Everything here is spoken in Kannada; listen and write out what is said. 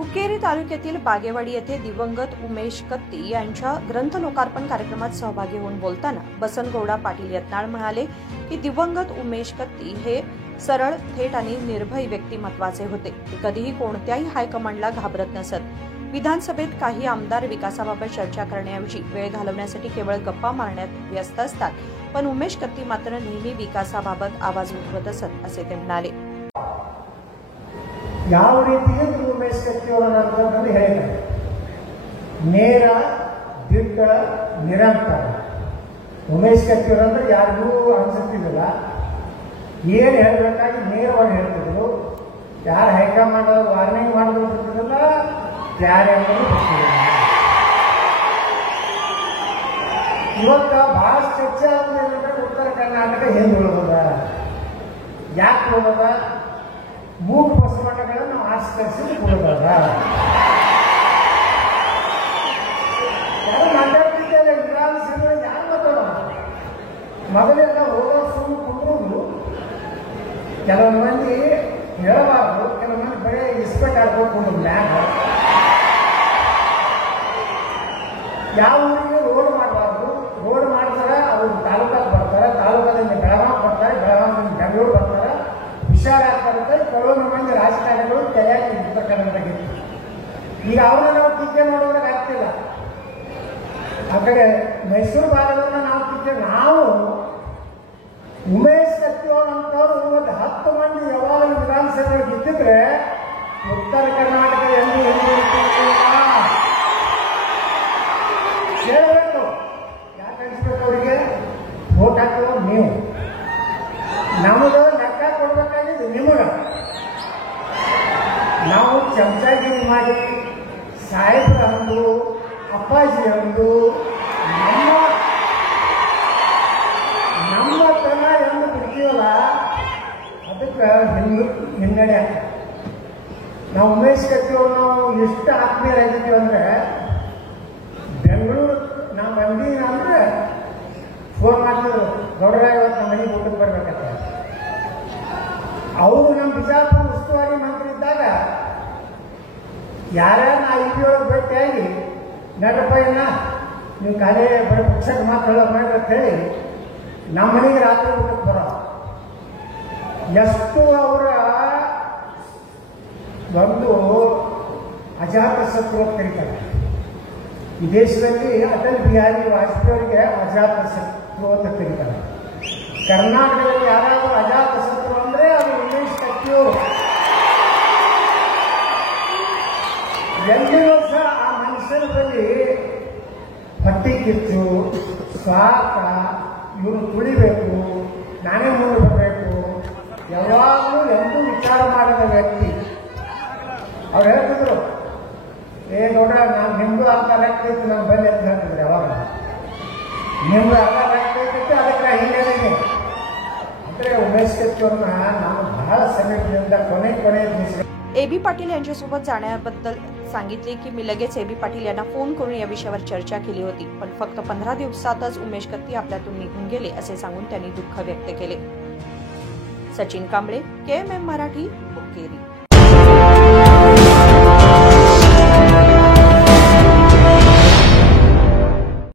हुक्केरी तालुक्यातील बागेवाडी येथे दिवंगत उमेश कत्ती यांच्या ग्रंथ लोकार्पण कार्यक्रमात सहभागी होऊन बोलताना बसनगौडा पाटील यत्नाळ म्हणाले की दिवंगत उमेश कत्ती हे सरळ, थेट आणि निर्भय व्यक्तिमत्वाचे होते. ते कधीही कोणत्याही हायकमांडला घाबरत नसत. विधानसभेत काही आमदार विकासाबाबत चर्चा करण्याऐवजी वेळ घालवण्यासाठी केवळ गप्पा मारण्यात व्यस्त असतात, पण उमेश कत्ती मात्र नेहमी विकासाबाबत आवाज उठवत असत, असे ते म्हणाले. ಯಾವ ರೀತಿಗೆ ಉಮೇಶ್ ಕತ್ತಿ ಅವರನ್ನು ಹೇಳಿದ್ದಾರೆ. ನೇರ, ದಿಟ್ಟ, ನಿರಂತರ. ಉಮೇಶ್ ಕತ್ತಿ ಅವರಂದ್ರೆ ಯಾರಿಗೂ ಅನ್ಸುತ್ತಿಲ್ಲ. ಏನು ಹೇಳಬೇಕಾಗಿ ನೇರವಾಗಿ ಹೇಳ್ತಿದ್ರು. ಯಾರು ಹೈಕಮಾಂಡ್ ವಾರ್ನಿಂಗ್ ಮಾಡೋದು ಗೊತ್ತಿರಲಿಲ್ಲ, ಯಾರೇ ಗೊತ್ತಿರಲಿಲ್ಲ. ಇವತ್ತು ಬಹಳಷ್ಟು ಚರ್ಚೆ ಆಗೋದ್ರಿಂದ ಉತ್ತರ ಕರ್ನಾಟಕ ಹಿಂದೆ ಉಳಿದದ. ಯಾಕೆ ಉಳಿದದ? ಮೂರು ಬಸವಣ್ಣಗಳನ್ನು ಆರಿಸಿ ಉಳಿದದ. ಯಾರು ಮಾತಾಡ್ತಿದ್ದೇವೆ ವಿಧಾನಸಭೆ ಯಾರು ಮಾತಾಡೋಣ? ಮೊದಲೆಲ್ಲ ಹೋದ ಸುಳ್ಳು ಕುಟುಂಬರು ಕೆಲವು ಮಂದಿ ಹೇಳಬಾರ್ದು, ಕೆಲವು ಮಂದಿ ಬರೀ ಇಸ್ಪೆಟ್ ಆಡ್ಕೊಂಡು ಮ್ಯಾಗ ಯಾವ ಊರಿಗೆ ರೋಡ್ ಮಾಡಬಾರ್ದು. ರೋಡ್ ಮಾಡ್ತಾರೆ, ಅವರು ತಾಲೂಕಾಗ ಬರ್ತಾರೆ, ತಾಲೂಕಾದಿಂದ ಬೆಳಗಾವಿ ಬರ್ತಾರೆ, ಬೆಳಗಾವಿಯಿಂದ ಬೆಂಗಳೂರು ಬರ್ತಾರೆ, ವಿಚಾರ ಆಗ್ತಾರಂತೆ. ಕೆಲವೊಂದು ಮಂದಿ ರಾಜಕಾರಣಿಗಳು ತಲೆಯಾಗಿ ಉತ್ತರ ಕರ್ನಾಟಕಕ್ಕೆ ಈಗ ಅವ್ರನ್ನ ನಾವು ಟೀಕೆ ಮಾಡೋದಾಗ ಆಗ್ತಿಲ್ಲ. ಆ ಕಡೆ ಮೈಸೂರು ಭಾಗದನ್ನ ನಾವು ಟೀಕೆ, ನಾವು ಉಮೇಶ್ ಕತ್ತಿ ಅವರಂತವ್ರು ಒಂದು 10 ಮಂದಿ ಯಾವಾಗ ವಿಧಾನಸಭೆಗೆ ಗೆದ್ದಿದ್ರೆ ಉತ್ತರ ಕರ್ನಾಟಕ ಎಂದು ಹೇಳಬೇಕು. ಯಾಕೆ ಅನ್ಸ್ಬೇಕು ಅವರಿಗೆ? ವೋಟ್ ಹಾಕುವ ನೀವು, ನಮಗೆ ಲೆಕ್ಕ ಕೊಡ್ಬೇಕಾಗಿದ್ದು ನಿಮಗ. ನಾವು ಚಮಚಾಗಿರಿ ಮಾಡಿ ಸಾಹೇಬ್ರ ಅಂದು, ಅಪ್ಪಾಜಿ ಅಂದು, ನಮ್ಮ ತನ ಎಂದು ಬಿಡ್ತೀವಲ್ಲ, ಅದಕ್ಕೆ ಹಿನ್ನಡೆ ಆಗ್ತದೆ. ನಾವು ಉಮೇಶ್ ಕತ್ತಿ ಅವ್ರು ನಾವು ಎಷ್ಟು ಆತ್ಮೀಯರಾಗಿದ್ದೀವಿ ಅಂದ್ರೆ, ಬೆಂಗಳೂರು ನಾವು ಬಂದೀನಿ ಅಂದ್ರೆ ಫೋನ್ ಮಾಡ್ತಿದ್ರು, ಗೌಡ್ರ ಇವತ್ತು ನಮ್ಮ ಮನೆಗೆ ಊಟಕ್ಕೆ ಬರ್ಬೇಕಂತ. ಅವರು ನಮ್ಮ ಬಿಜಾಪುರ ಉಸ್ತುವಾರಿ ಮಂತ್ರಿ ಇದ್ದಾಗ ಯಾರ್ಯಾರು ನಾ ಇಲ್ಲಿ ಒಳಗೆ ಭೇಟಿಯಾಗಿ ನಡಪ್ಪ ಇಲ್ಲ ನೀವು ಖಾಲಿ ಬರೀ ಪಕ್ಷಕ್ಕೆ ಮಾತ್ರ ಮಾಡಿ ಅಂತ ಹೇಳಿ ನಮ್ಮ ಮನೆಗೆ ರಾತ್ರಿ ಊಟಕ್ಕೆ ಬರೋ. ಎಷ್ಟು ಅವರ ಒಂದು ಅಜಾತ ಶತ್ರು ಅಂತ ಕರೀತಾರೆ. ಈ ದೇಶದಲ್ಲಿ ಅಟಲ್ ಬಿಹಾರಿ ವಾಜಪೇಯಿ ಅವರಿಗೆ ಅಜಾತ ಶತ್ರು ಅಂತ ಕರೀತಾರೆ. ಕರ್ನಾಟಕದಲ್ಲಿ ಯಾರಾದರೂ ಅಜಾತ ಶತ್ರು ಅಂದ್ರೆ ಅದು ಉಮೇಶ್ ಕತ್ತಿ. ಎಂದಿಗೂ ಸಹ ಆ ಮನುಷ್ಯನ ಬಳಿ ಹೊಟ್ಟೆ ಕಿಚ್ಚು, ಸ್ವಾರ್ಥ, ಇವರು ತುಳಿಬೇಕು, ನಾನೇ ಮುಂದೆ ಬರಬೇಕು, ಯಾವಾಗಲೂ ಎಂದೂ ವಿಚಾರ ಮಾಡಿದ ವ್ಯಕ್ತಿ. ಅವ್ರು ಹೇಳ್ತಿದ್ರು, ನೋಡ್ರ ನಾನು ನಿಮ್ದು ಅರ್ಥ ಲೆಕ್ಕ ಐತಿ, ನಾನು ಬಂದು ಅಂತ ಹೇಳ್ತಿದ್ರು. ಯಾವಾಗ ನಿಮ್ದು ಅರ್ಥ ಲೆಕ್ಕ ಐತಿ, ಅದಕ್ಕೆ ಹಿಂಗೆ ಅಂದ್ರೆ ಉಮೇಶ್ ಕತ್ತಿ ಅವ್ರನ್ನ ನಾನು ಬಹಳ ಸಮೀಪದಿಂದ ಕೊನೆ एबी पाटील यांच्यासोबत जाण्याबद्दल सांगितले की मी लगेच एबी पाटील यांना फोन करून या विषयावर चर्चा केली होती, पण फक्त 15 दिवसातच उमेश कत्ती आपल्यातून निघून गेले असे सांगून त्यांनी दुःख व्यक्त केले. सचिन कांबळे, KMM मराठी, हुक्केरी.